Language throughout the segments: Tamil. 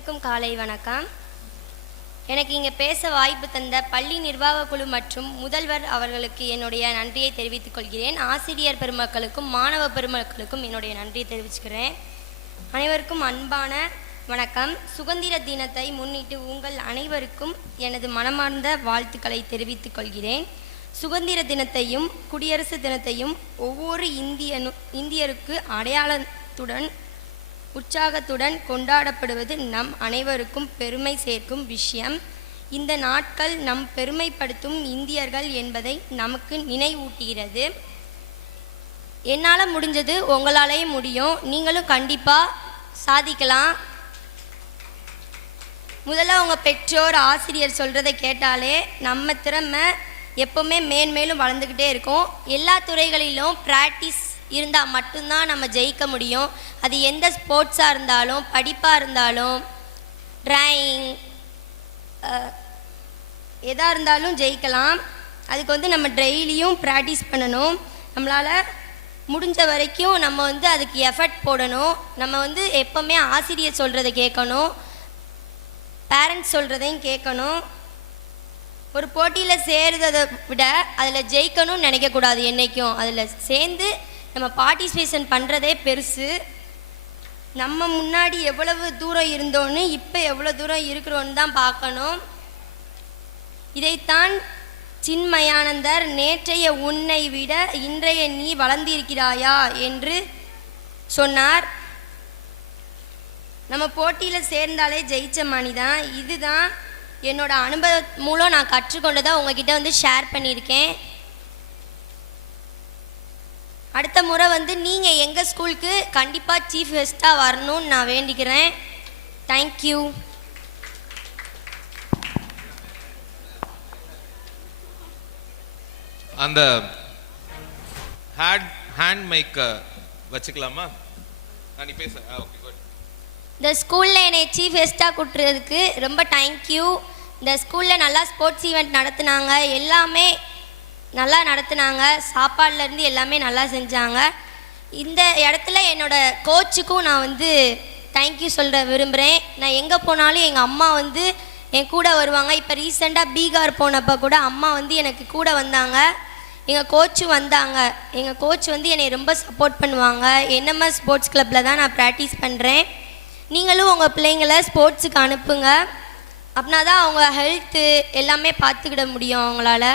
அனைவருக்கும் காலை வணக்கம். எனக்கு இங்கே பேச வாய்ப்பு தந்த பள்ளி நிர்வாக குழு மற்றும் முதல்வர் அவர்களுக்கு என்னுடைய நன்றியை தெரிவித்துக் கொள்கிறேன். ஆசிரியர் பெருமக்களுக்கும் மாணவ பெருமக்களுக்கும் என்னுடைய நன்றியை தெரிவிச்சுக்கிறேன். அனைவருக்கும் அன்பான வணக்கம். சுதந்திர தினத்தை முன்னிட்டு உங்கள் அனைவருக்கும் எனது மனமார்ந்த வாழ்த்துக்களை தெரிவித்துக் கொள்கிறேன். சுதந்திர தினத்தையும் குடியரசு தினத்தையும் ஒவ்வொரு இந்தியருக்கு அடையாளத்துடன் உற்சாகத்துடன் கொண்டாடப்படுவது நம் அனைவருக்கும் பெருமை சேர்க்கும் விஷயம். இந்த நாட்கள் நம் பெருமைப்படுத்தும் இந்தியர்கள் என்பதை நமக்கு நினைவூட்டுகிறது. என்னால் முடிஞ்சது உங்களாலேயும் முடியும். நீங்களும் கண்டிப்பாக சாதிக்கலாம். முதல்ல உங்கள் பெற்றோர் ஆசிரியர் சொல்கிறத கேட்டாலே நம்ம திறமை எப்போவுமே மேன்மேலும் வளர்ந்துக்கிட்டே இருக்கும். எல்லா துறைகளிலும் ப்ராக்டிஸ் இருந்தால் மட்டும்தான் நம்ம ஜெயிக்க முடியும். அது எந்த ஸ்போர்ட்ஸாக இருந்தாலும், படிப்பாக இருந்தாலும், ட்ராயிங் எதாக இருந்தாலும் ஜெயிக்கலாம். அதுக்கு நம்ம டெய்லியும் ப்ராக்டிஸ் பண்ணணும். நம்மளால் முடிஞ்ச வரைக்கும் நம்ம அதுக்கு எஃபர்ட் போடணும். நம்ம எப்போவுமே ஆசிரியர் சொல்கிறத கேட்கணும், பேரண்ட்ஸ் சொல்கிறதையும் கேட்கணும். ஒரு போட்டியில் சேருறதை விட அதில் ஜெயிக்கணும்னு நினைக்கக்கூடாது. என்றைக்கும் அதில் சேர்ந்து நம்ம பார்ட்டிசிபேஷன் பண்ணுறதே பெருசு. நம்ம முன்னாடி எவ்வளவு தூரம் இருந்தோன்னு இப்போ எவ்வளோ தூரம் இருக்கிறோன்னு தான் பார்க்கணும். இதைத்தான் சின்மயானந்தர் நேற்றைய உன்னை விட இன்றைய நீ வளர்ந்திருக்கிறாயா என்று சொன்னார். நம்ம போட்டியில் சேர்ந்தாலே ஜெயிச்ச மணிதான். இதுதான் என்னோட அனுபவம் மூலம் நான் கற்றுக்கொண்டதை உங்ககிட்ட ஷேர் பண்ணியிருக்கேன். அடுத்த முறை நீங்கள் எங்கள் ஸ்கூலுக்கு கண்டிப்பாக சீஃப் கெஸ்ட்டாக வரணும்னு நான் வேண்டிக்கிறேன். தேங்க்யூ. அந்த ஹேண்ட் மைக்க வச்சுக்கலாமா? நான் பேச ஓகே குட். இந்த ஸ்கூலில் என்னை சீஃப் கெஸ்ட்டாக கூட்டுறதுக்கு ரொம்ப தேங்க்யூ. இந்த ஸ்கூலில் நல்லா ஸ்போர்ட்ஸ் ஈவெண்ட் நடத்துனாங்க, எல்லாமே நல்லா நடத்துனாங்க. சாப்பாடுலேருந்து எல்லாமே நல்லா செஞ்சாங்க. இந்த இடத்துல என்னோடய கோச்சுக்கும் நான் தேங்க்யூ சொல்ல விரும்புகிறேன். நான் எங்கே போனாலும் எங்கள் அம்மா என் கூட வருவாங்க. இப்போ ரீசெண்டாக பீகார் போனப்போ கூட அம்மா எனக்கு கூட வந்தாங்க. எங்கள் கோச்சு வந்தாங்க. எங்கள் கோச் என்னை ரொம்ப சப்போர்ட் பண்ணுவாங்க. என்எம்எஸ் ஸ்போர்ட்ஸ் கிளப்பில் தான் நான் ப்ராக்டிஸ் பண்ணுறேன். நீங்களும் உங்கள் பிள்ளைங்களை ஸ்போர்ட்ஸுக்கு அனுப்புங்க. அப்படின்னா தான் அவங்க ஹெல்த்து எல்லாமே பார்த்துக்கிட முடியும் அவங்களால.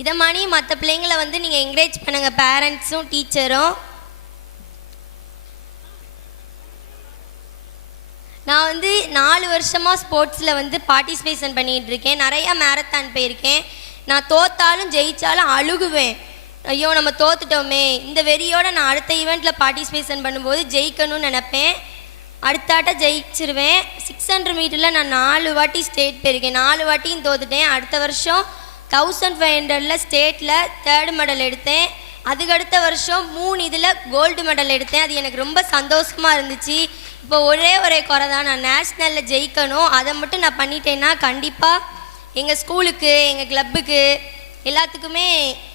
இதை மாதிரி மற்ற பிள்ளைங்களை நீங்கள் என்கரேஜ் பண்ணுங்கள், பேரண்ட்ஸும் டீச்சரும். நான் 4 வருஷமாக ஸ்போர்ட்ஸில் பார்ட்டிசிபேஷன் பண்ணிகிட்டு இருக்கேன். நிறையா மேரத்தான் போயிருக்கேன். நான் தோத்தாலும் ஜெயித்தாலும் அழுகுவேன். ஐயோ நம்ம தோத்துட்டோமே. இந்த வெறியோடு நான் அடுத்த ஈவெண்ட்டில் பார்ட்டிசிபேஷன் பண்ணும்போது ஜெயிக்கணும்னு நினப்பேன். அடுத்தாட்ட ஜெயிச்சிருவேன். 600 மீட்டரில் நான் 4 வாட்டி ஸ்டேட் போயிருக்கேன். 4 வாட்டியும் தோத்துட்டேன். அடுத்த வருஷம் 1500 ஸ்டேட்டில் 3rd மெடல் எடுத்தேன். அதுக்கடுத்த வருஷம் 3 இதில் கோல்டு மெடல் எடுத்தேன். அது எனக்கு ரொம்ப சந்தோஷமாக இருந்துச்சு. இப்போ ஒரே குறை தான், நான் நேஷ்னலில் ஜெயிக்கணும். அதை மட்டும் நான் பண்ணிட்டேன்னா கண்டிப்பாக எங்கள் ஸ்கூலுக்கு, எங்கள் கிளப்புக்கு எல்லாத்துக்குமே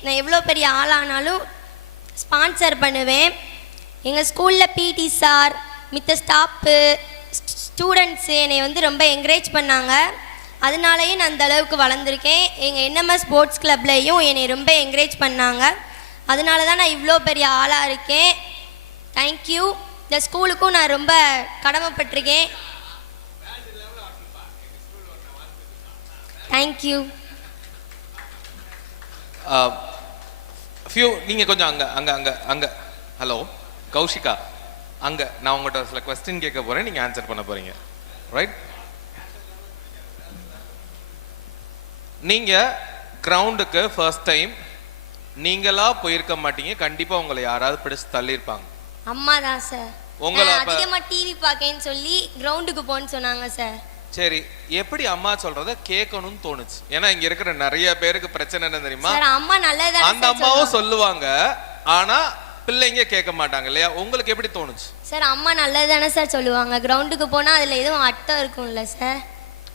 நான் எவ்வளோ பெரிய ஆளானாலும் ஸ்பான்சர் பண்ணுவேன். எங்கள் ஸ்கூலில் பிடி சார், மித்த ஸ்டாஃப்பு, ஸ்டூடெண்ட்ஸு என்னை ரொம்ப என்கரேஜ் பண்ணாங்க. அதனாலேயே நான் அந்த அளவுக்கு வளர்ந்துருக்கேன். எங்கள் என்எம்எஸ் ஸ்போர்ட்ஸ் கிளப்லேயும் என்னை ரொம்ப என்கரேஜ் பண்ணாங்க. அதனால தான் நான் இவ்வளோ பெரிய ஆளாக இருக்கேன். தேங்க்யூ. இந்த ஸ்கூலுக்கும் நான் ரொம்ப கடமைப்பட்டிருக்கேன். தேங்க்யூ. நீங்கள் கொஞ்சம் அங்கே அங்கே அங்கே அங்கே ஹலோ கௌஷிகா, அங்கே நான் உங்கள்கிட்ட சில கொஸ்டின் கேட்க போகிறேன், நீங்கள் ஆன்சர் பண்ண போகிறீங்க, ரைட்? நீங்கள் கிரவுண்டுக்கு ஃபர்ஸ்ட் டைம் நீங்களா போயிருக்க மாட்டீங்க. கண்டிப்பாக உங்களை யாராவது பிடிச்சி தள்ளியிருப்பாங்க. அம்மா தான் சார். உங்களை அதிகமாக டிவி பார்க்கன்னு சொல்லி கிரவுண்டுக்கு போன்னு சொன்னாங்க சார். சரி, எப்படி அம்மா சொல்றத கேட்கணும்னு தோணுச்சு? ஏன்னா இங்க இருக்கிற நிறைய பேருக்கு பிரச்சனை என்ன தெரியுமா? அம்மா நல்லதா அந்த அம்மாவும் சொல்லுவாங்க, ஆனா பிள்ளைங்க கேட்க மாட்டாங்க இல்லையா? உங்களுக்கு எப்படி தோணுச்சு? சார் அம்மா நல்லதானே சார் சொல்லுவாங்க. கிரவுண்டுக்கு போனா அதுல எதுவும் அர்த்தம் இருக்கும்ல சார்.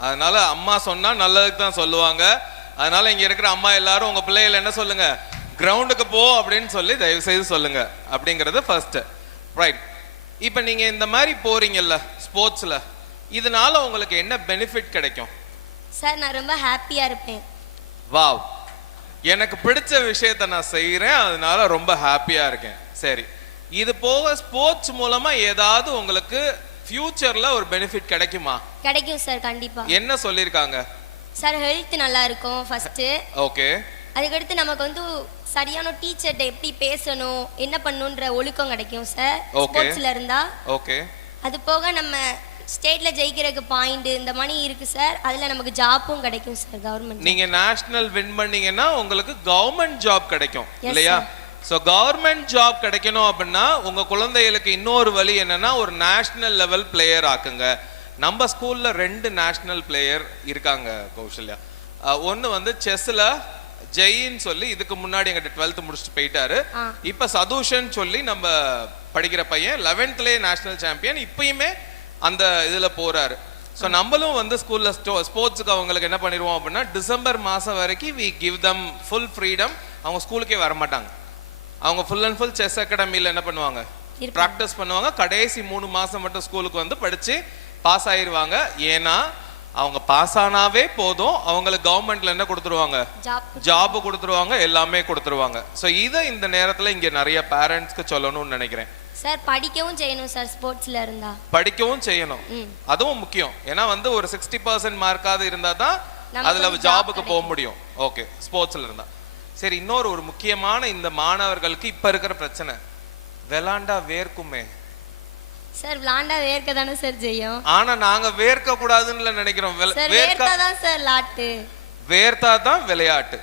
அதனால அம்மா சொன்னா நல்லதுக்கு தான் சொல்லுவாங்க. அதனால இங்க இருக்கிற அம்மா எல்லாரும் உங்க பிள்ளைகள் என்ன சொல்லுங்க, கிரவுண்டுக்கு போ அப்படின்னு சொல்லி தயவு செய்து சொல்லுங்க அப்படிங்கறது ஃபர்ஸ்ட், ரைட்? இப்போ நீங்க இந்த மாதிரி போறீங்கல்ல ஸ்போர்ட்ஸ்ல, இதனால உங்களுக்கு என்ன பெனிஃபிட் கிடைக்கும்? சார் நான் ரொம்ப ஹாப்பியாக இருப்பேன். வாவ், எனக்கு பிடிச்ச விஷயத்த நான் செய்யறேன், அதனால ரொம்ப ஹாப்பியா இருக்கேன். சரி, இது போக ஸ்போர்ட்ஸ் மூலமா ஏதாவது உங்களுக்கு ஃபியூச்சர்ல ஒரு பெனிஃபிட் கிடைக்குமா? கிடைக்கும் சார், கண்டிப்பா. என்ன சொல்லிருக்காங்க? சார் ஹெல்த் நல்லா இருக்கும் ஃபர்ஸ்ட். ஓகே. அதுக்கடுத்து நமக்கு வந்து சரியான டீச்சர்கிட்ட எப்படி பேசணும், என்ன பண்ணணுன்ற ஒழுக்கம் கிடைக்கும் சார் ஸ்போர்ட்ஸ்ல இருந்தா. ஓகே. அது போக நம்ம ஸ்டேட்ல ஜெயிக்கிறதுக்கு பாயிண்ட் இந்த மணி இருக்கு சார், அதுல நமக்கு ஜாப்பும் கிடைக்கும் சார் கவர்மெண்ட். நீங்க நேஷனல் வின் பண்ணீங்கன்னா உங்களுக்கு கவர்மெண்ட் ஜாப் கிடைக்கும் Yes, இல்லையா? ஸோ கவர்மெண்ட் ஜாப் கிடைக்கணும் அப்படின்னா உங்க குழந்தைகளுக்கு இன்னொரு வழி என்னன்னா ஒரு நேஷனல் லெவல் பிளேயர் ஆக்குங்க. நம்ம ஸ்கூல்ல 2 நேஷனல் பிளேயர் இருக்காங்க கௌசல்யா. ஒன்னு வந்து செஸ்ல ஜெயின்னு சொல்லி இதுக்கு முன்னாடி எங்கிட்ட 12th முடிச்சுட்டு போயிட்டாரு. இப்ப சதூஷன் சொல்லி நம்ம படிக்கிற பையன் 11thலயே நேஷனல் சாம்பியன், இப்பயுமே அந்த இதுல போறாரு. ஸோ நம்மளும் வந்து ஸ்கூல்ல ஸ்போர்ட்ஸுக்கு அவங்களுக்கு என்ன பண்ணிடுவோம் அப்படின்னா டிசம்பர் மாசம் வரைக்கும் we give them full freedom. அவங்க ஸ்கூலுக்கே வர மாட்டாங்க. அவங்க ஃபுல் அண்ட் ஃபுல் செஸ் அகாடமியில் என்ன பண்ணுவாங்க, ப்ராக்டிஸ் பண்ணுவாங்க. கடைசி 3 மாசம் மட்டும் ஸ்கூலுக்கு வந்து படிச்சு பாஸ் ஆயிருவாங்க. ஏன்னா அவங்க பாஸ் ஆனாவே போதும், அவங்களுக்கு கவர்மெண்ட்ல என்ன கொடுத்துருவாங்க, ஜாப் கொடுத்துருவாங்க, எல்லாமே கொடுத்துருவாங்க. ஸோ இதை இந்த நேரத்தில் இங்க நிறைய பேரண்ட்ஸ்க்கு சொல்லணும்னு நினைக்கிறேன். சார் படிக்கவும் செய்யணும் சார், ஸ்போர்ட்ஸ்ல இருந்தா படிக்கவும் செய்யணும், அதுவும் முக்கியம். ஏன்னா வந்து ஒரு 60% மார்க்காவது இருந்தா தான் அதுல ஜாபுக்கு போக முடியும். ஓகே, ஸ்போர்ட்ஸ்ல இருந்தா சரி. இன்னொரு ஒரு முக்கியமான இந்த மாணவர்களுக்கு இப்ப இருக்கிற பிரச்சனை, விளாண்டா வேர்க்குமே சார். விளாண்டா வேர்க்க தானே சார் செய்யும். ஆனா நாங்க வேர்க்க கூடாதுன்னு நினைக்கிறோம். வேர்த்தாதான் சார் விளையாட்டு, வேர்த்தாதான் விளையாட்டு.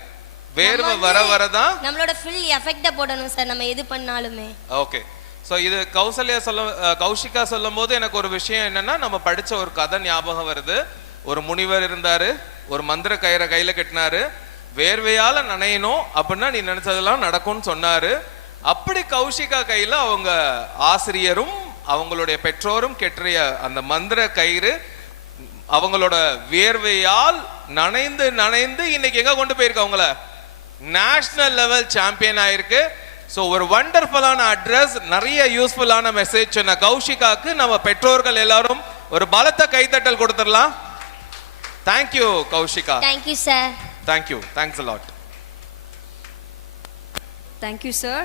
வேர்வை வர வரதான் நம்மளோட ஃபுல் எஃபெக்ட போடணும் சார் நம்ம எது பண்ணாலுமே. ஓகே. ஸோ இது கௌஷிகா சொல்லும் போது எனக்கு ஒரு விஷயம் என்னன்னா, நம்ம படிச்ச ஒரு கதை ஞாபகம் வருது. ஒரு முனிவர் இருந்தாரு, ஒரு மந்திர கயிறை கையில கட்டினாரு, வேர்வையால நனையணும் அப்படின்னா நீ நினைச்சதெல்லாம் நடக்கும்னு சொன்னாரு. அப்படி கௌஷிகா கையில அவங்க ஆசிரியரும் அவங்களுடைய பெற்றோரும் கெட்டிய அந்த மந்திர கயிறு அவங்களோட வேர்வையால் நனைந்து நனைந்து இன்னைக்கு எங்க கொண்டு போயிருக்கு, அவங்கள நேஷனல் லெவல் சாம்பியன் ஆயிருக்கு. ஸோ ஒரு வண்டர்ஃபுல்லான அட்ரஸ், நிறைய யூஸ்ஃபுல்லான மெசேஜ் சொன்ன கௌஷிகாக்கு நம்ம பெற்றோர்கள் எல்லாரும் ஒரு பலத்த கைத்தட்டல் கொடுத்துடலாம். Thank you Kaushika. Thank you sir. Thank you. Thanks a lot. Thank you, sir.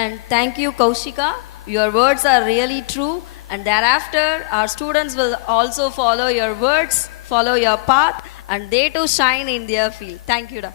And thank you, Kaushika. Your words are really true. And thereafter, our students will also follow your words, follow your path, and they too shine in their field. Thank you, da.